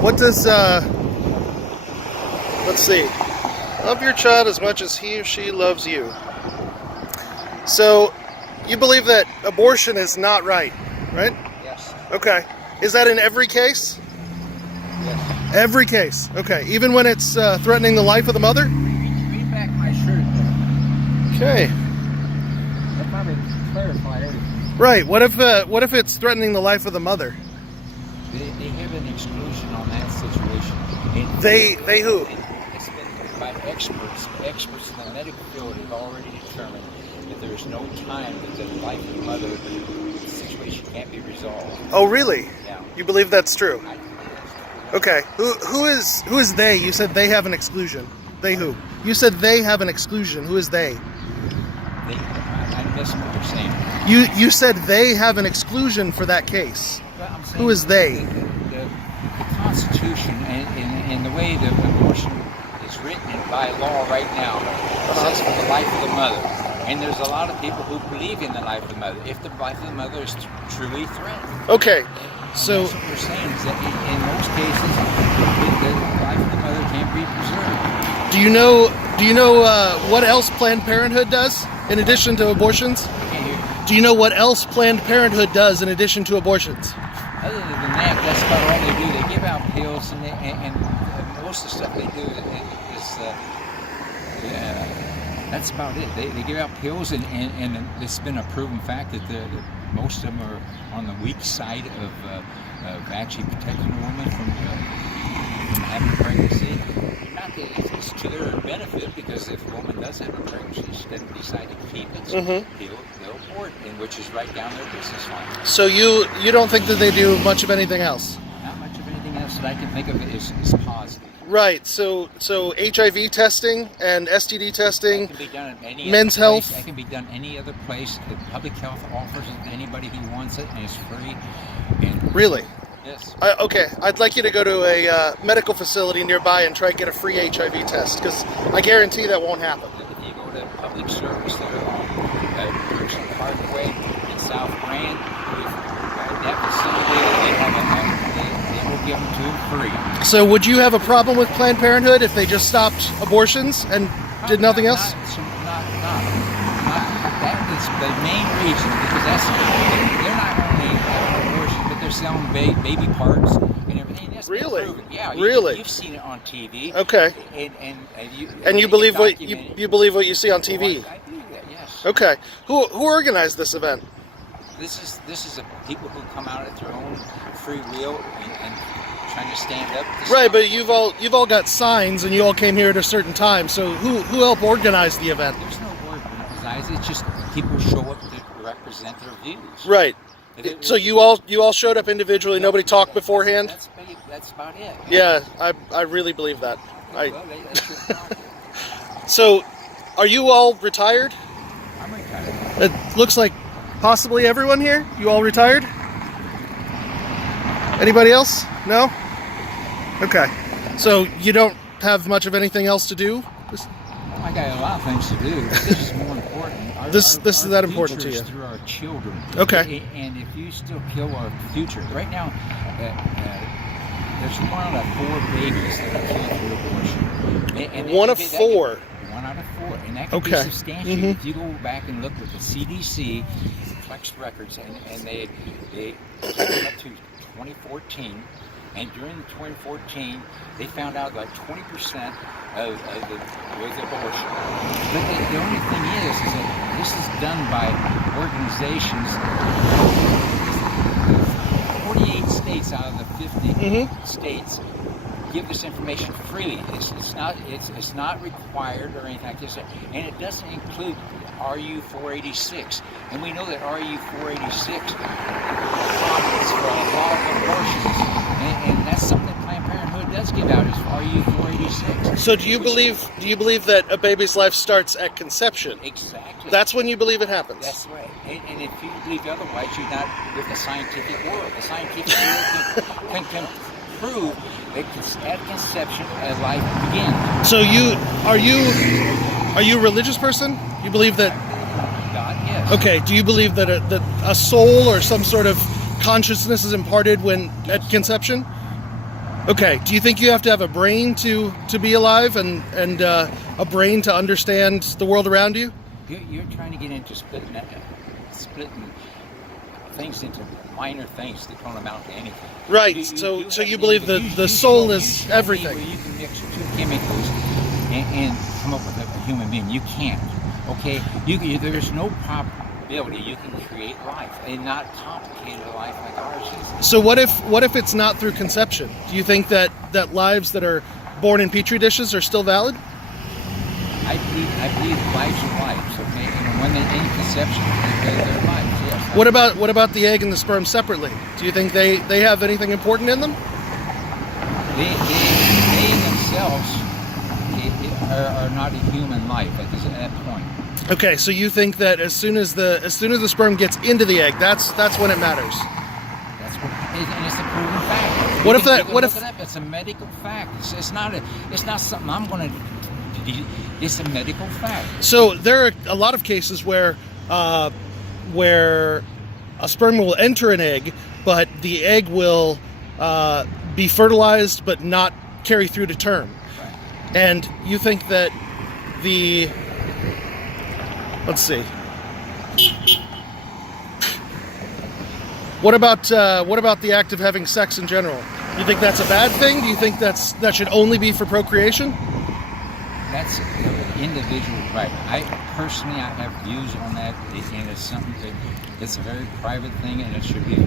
What does, let's see. Love your child as much as he or she loves you. So, you believe that abortion is not right, right? Yes. Okay. Is that in every case? Yes. Every case. Okay. Even when it's threatening the life of the mother? Read back my shirt. Okay. That probably clarify everything. Right. What if it's threatening the life of the mother? They have an exclusion on that situation. And They who? It's been by experts. Experts in the medical field have already determined that there is no time that the life of the mother, the situation can't be resolved. Oh, really? Yeah. You believe that's true? I think that's true. Okay. Who is they? You said they have an exclusion. They who? You said they have an exclusion. Who is they? I'm guessing what you're saying. You said they have an exclusion for that case. Well, I'm saying Who is they? The Constitution and the way the abortion is written by law right now says for the life of the mother. And there's a lot of people who believe in the life of the mother, if the life of the mother is truly threatened. Okay. And So that's what we're saying is that in most cases, the life of the mother can't be preserved. do you know what else Planned Parenthood does in addition to abortions? And Do you know what else Planned Parenthood does in addition to abortions? other than that, that's about all they do. They give out pills, and most of the stuff they do is that's about it. They give out pills, and it's been a proven fact that most of them are on the weak side of actually protecting a woman from having a pregnancy. Not that it's to their benefit, because if a woman does have a pregnancy, she doesn't decide to keep it, so they'll abort, and which is right down their business line. So you don't think that they do much of anything else? Not much of anything else that I can think of is positive. Right. So HIV testing and STD testing, That can be done at any men's other place. health. That can be done any other place. The public health offers it to anybody who wants it, and it's free. And really? yes, Okay, I'd like you to go to a medical facility nearby and try to get a free HIV test, because I guarantee that won't happen. if you go to public service that are on Person Parkway in South Grand, that facility, they will give them to them free. So would you have a problem with Planned Parenthood if they just stopped abortions and did nothing else? That is the main reason, because they're not only having abortion, but they're selling baby parts and everything. That's been Really? proven. Yeah, Really? You've seen it on TV. Okay. And you believe what you believe what you see on TV? I believe that. Yes. Okay. Who organized this event? This is people who come out at their own free will and trying to stand up. To Right, stop. but you've all got signs and you all came here at a certain time. So who helped organize the event? There's no word organized. It's just people show up to represent their views. Right. So you all showed up individually. Nobody talked beforehand. That's about it. Yeah, I really believe that. Well, that's your problem. So, are you all retired? I'm retired. It looks like possibly everyone here. You all retired? Anybody else? No? Okay. So you don't have much of anything else to do? I got a lot of things to do, but this is more important. This is that important to future you? is through our children. Okay. And if you still kill our future, right now, there's 1 out of 4 babies that are killed through abortion. And One of 4. 1 out of 4, and that can Okay. be substantiated if you go back and look with the CDC, collects records, and they took them up to 2014. And during 2014, they found out like 20% of the was abortion. But the only thing is that this is done by organizations. 48 states out of the 50 states give this information freely. It's not required or anything like this, and it doesn't include RU 486. And we know that RU 486 provides for a lot of abortions. And that's something Planned Parenthood does give out, is RU 486. So do you believe that a baby's life starts at conception? Exactly. That's when you believe it happens. That's right. And if you believe otherwise, you're not with the scientific world. The scientific world can prove that at conception, life begins. So are you a religious person? You believe that? God, yes. Okay. Do you believe that a soul or some sort of consciousness is imparted when at conception? Okay. Do you think you have to have a brain to be alive and a brain to understand the world around you? You're trying to get into splitting things into minor things that don't amount to anything. Right. So you believe the soul is everything. Where you can mix two chemicals and come up with a human being. You can't. Okay. There's no probability you can create life, a not complicated life like ours is. So what if it's not through conception? Do you think that lives that are born in petri dishes are still valid? I believe lives are lives. Okay. And when they're in conception, they're lives. Yes. What about the egg and the sperm separately? Do you think they have anything important in them? They themselves are not a human life at that point. Okay, so you think that as soon as the sperm gets into the egg, that's when it matters. That's what, and it's a proven fact. What if It's a medical fact. It's not something I'm going to. It's a medical fact. So there are a lot of cases where a sperm will enter an egg, but the egg will be fertilized but not carry through to term. Right. And you think that let's see. What about the act of having sex in general? You think that's a bad thing? Do you think that should only be for procreation? That's an individual right. I have views on that, and it's something it's a very private thing, and it should be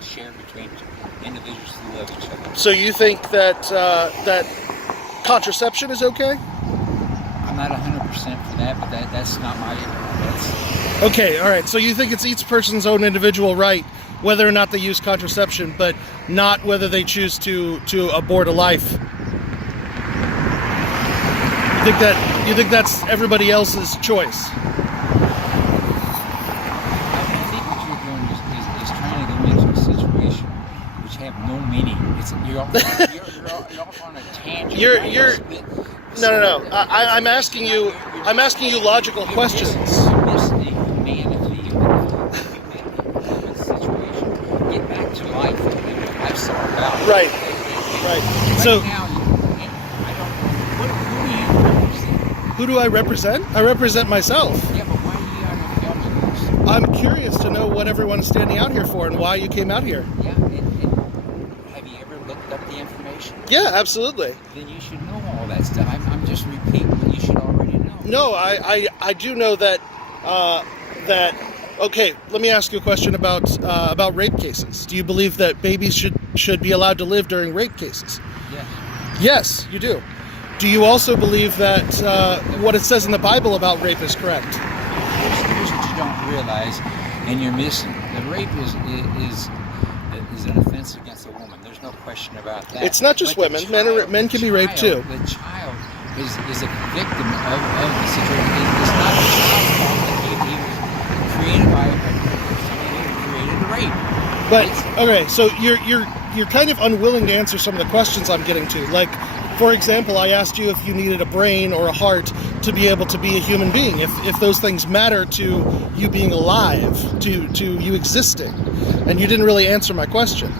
shared between individuals who love each other. So you think that that contraception is okay? I'm not 100% for that, but that's not my. That's Okay, all right. So you think it's each person's own individual right whether or not they use contraception, but not whether they choose to abort a life. You think that's everybody else's choice? I think what you're doing is trying to go into a situation which have no meaning. You're off on a tangent. No. I'm asking you logical questions. You miss the humanity of the situation. Get back to life and life's all about. Right. So Now, who do you represent? who do I represent? I represent myself. Yeah, but why are you out here filming this? I'm curious to know what everyone's standing out here for and why you came out here. Yeah, and have you ever looked up the information? Yeah, absolutely. Then you should know all that stuff. I'm just repeating what you should already know. No, I do know that okay, let me ask you a question about rape cases. Do you believe that babies should be allowed to live during rape cases? Yeah. Yes, you do. Do you also believe that what it says in the Bible about rape is correct? Here's what you don't realize, and you're missing. The rape is an offense against a woman. There's no question about that. It's not just But women. the Men can be raped too. The child is a victim of the situation. It's not the child's fault that he was created by somebody who created the rape. But okay, so you're kind of unwilling to answer some of the questions I'm getting to. Like, for example, I asked you if you needed a brain or a heart to be able to be a human being. If those things matter to you being alive, to you existing, and you didn't really answer my question.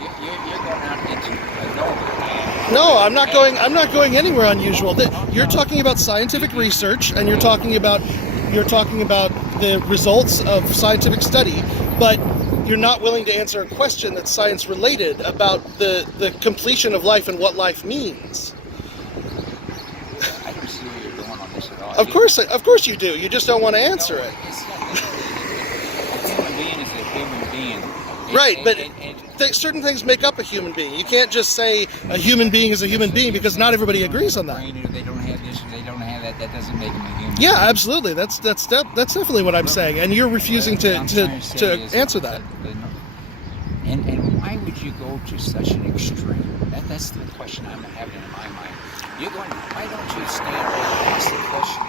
You're going out into a No, I'm not going anywhere unusual. You're talking about scientific research, and you're talking about the results of scientific study, but you're not willing to answer a question that's science related about the completion of life and what life means. I don't see where you're going on this at all. Of course you do. You just don't want to answer it. A human being is a human being. Right, but certain things make up a human being. You can't just say a human being is a human being because not everybody agrees on that. They don't have this, they don't have that. That doesn't make them a human. Yeah, absolutely. That's definitely what I'm saying, and you're refusing to answer that. And why would you go to such an extreme? That's the question I'm having in my mind. Why don't you stand there and ask the question,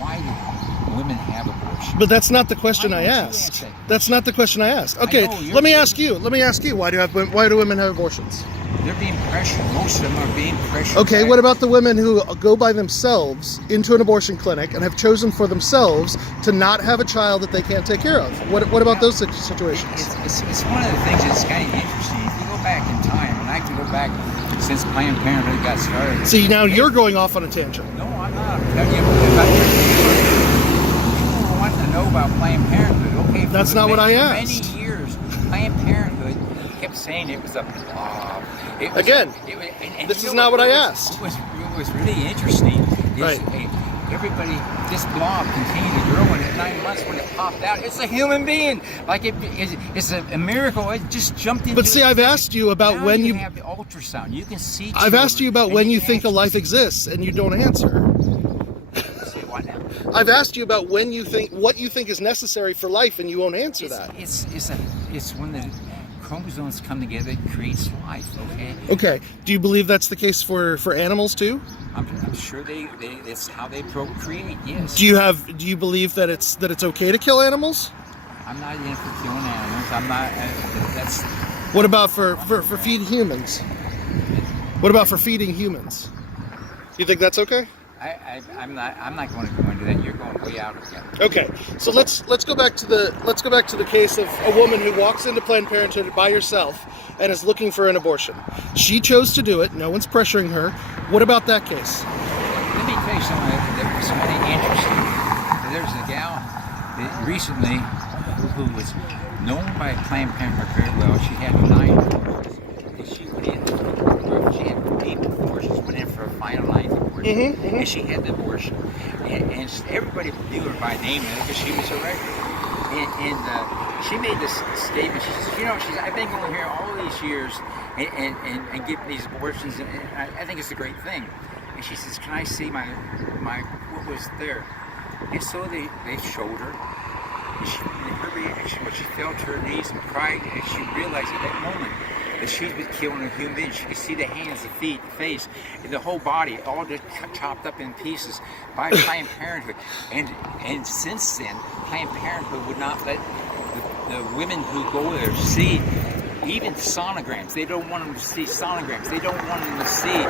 why do women have abortion? But that's not the question I asked. That's not the question I asked. Okay, let me ask you. Why do women have abortions? They're being pressured. Most of them are being pressured. Okay, what about the women who go by themselves into an abortion clinic and have chosen for themselves to not have a child that they can't take care of? What about those situations? It's one of the things that's kind of interesting. If you go back in time, and I I can go back since Planned Parenthood got started. See, now you're going off on a tangent. No, I'm not. People want to know about Planned Parenthood. Okay, for That's not what I asked. For many years, Planned Parenthood kept saying it was a blob. Again, this is not what I asked. What was really interesting is Right. everybody, this blob continued to grow, and at 9 months when it popped out, it's a human being. Like it's a miracle. It just jumped into. But see, I've asked you about now when you you. have the ultrasound. You can see. I've asked you about children, when and you can think a actually life see- exists, and you don't answer. Say what now? I've asked you about when you think what you think is necessary for life, and you won't answer that. It's when the chromosomes come together, it creates life. Okay. Okay. Do you believe that's the case for animals too? I'm sure that's how they procreate. Yes. Do you believe that it's okay to kill animals? I'm not into killing animals. I'm not. That's. What about for feeding humans? What about for feeding humans? You think that's okay? I'm not going to go into that. You're going way out of it. Okay, so let's go back to the case of a woman who walks into Planned Parenthood by herself and is looking for an abortion. She chose to do it. No one's pressuring her. What about that case? Let me tell you something that was really interesting. There's a gal that recently who was known by Planned Parenthood very well. She had 9 abortions. And she went in. She had 8 abortions. Went in for a final 9th abortion, and she had the abortion. And everybody knew her by name because she was a regular. And she made this statement. She says, I've been going here all these years and getting these abortions, and I think it's a great thing. And she says, can I see my what was there? And so they showed her. And her reaction was she fell to her knees and cried, and she realized at that moment that she'd been killing a human being. She could see the hands, the feet, the face, and the whole body all just chopped up in pieces by Planned Parenthood. And since then, Planned Parenthood would not let the women who go there see even sonograms. They don't want them to see sonograms. They don't want them to see the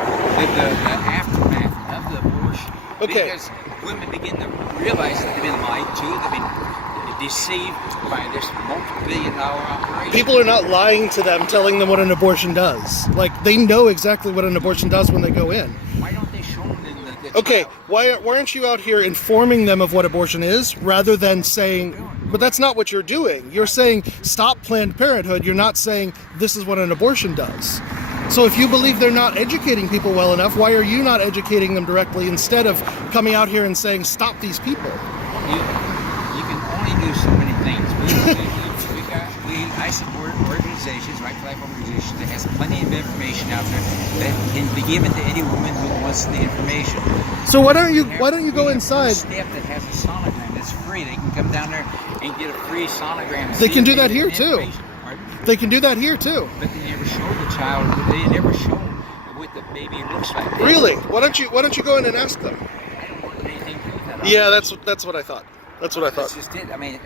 aftermath of the abortion. Okay. Because women begin to realize that they've been lied to, they've been deceived by this multi-billion-dollar operation. People are not lying to them, telling them what an abortion does. Like, they know exactly what an abortion does when they go in. Why don't they show them the Okay, child? why aren't you out here informing them of what abortion is, rather than saying, but that's not what you're doing. You're saying, stop Planned Parenthood. You're not saying, this is what an abortion does. So if you believe they're not educating people well enough, why are you not educating them directly instead of coming out here and saying, stop these people? You can only do so many things. I support organizations, right to life organizations, that has plenty of information out there that can be given to any woman who wants the information. So why don't you go We have inside? First Step that has a sonogram that's free. They can come down there and get a free sonogram. They can do that here, too. Pardon? They can do that here too. But they never show the child. They never show what the baby looks like. Really? Why don't you go in and ask them? I don't want anything to do with that. Yeah, that's what I thought. That's what I That's thought. just it. I mean,